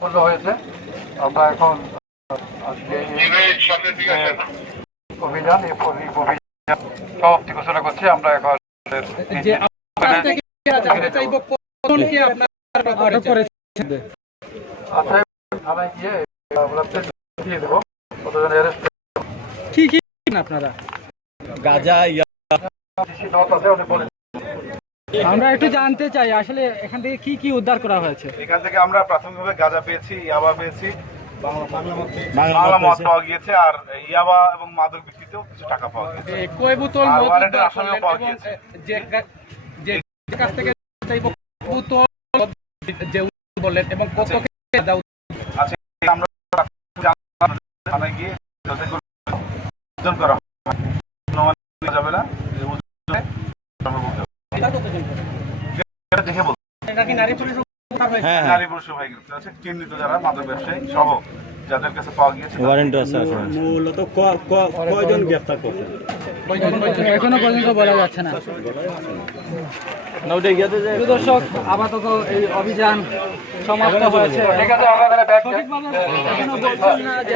পূর্ণ হয়েছে। আমরা এখন আজকে অভিযান সমাপ্তি ঘোষণা করছি। আমরা এখন থানায় গিয়ে দিয়ে দেবো আপনারা গাজা আমরা একটু জানতে চাই আসলে এখান থেকে কি কি উদ্ধার করা হয়েছে। এখান থেকে আমরা প্রাথমিকভাবে গাঁজা পেয়েছি, ইয়াবা পেয়েছি, বাংলা মদ পাওয়া গিয়েছে, আর ইয়াবা এবং মাদক বিক্রিতেও কিছু টাকা পাওয়া গেছে। কয় বোতল আর মদ ওয়ারেন্টের উদ্ধার আসামিও করলেন পাওয়া এবং গিয়েছে। যে কাছ থেকে বোতল যে বললেন এবং কত আচ্ছা, আমরা থানায় গিয়ে ওজন করা যাবে না, দেখে বলতে নারী পুরুষ উভয় গ্রেপ্তার আছে। চিহ্নিত যারা মাদক ব্যবসায়ী সহ যাদের কাছে পাওয়া গিয়েছে মূলত কয়জন গ্রেফতার করছে এখনো পর্যন্ত বলা যাচ্ছে না। দর্শক, আপাতত এই অভিযান সমাপ্ত হয়েছে। ঠিক আছে, আমরা তাহলে ব্যাগ সঠিকভাবে এখনো বলছেন না যে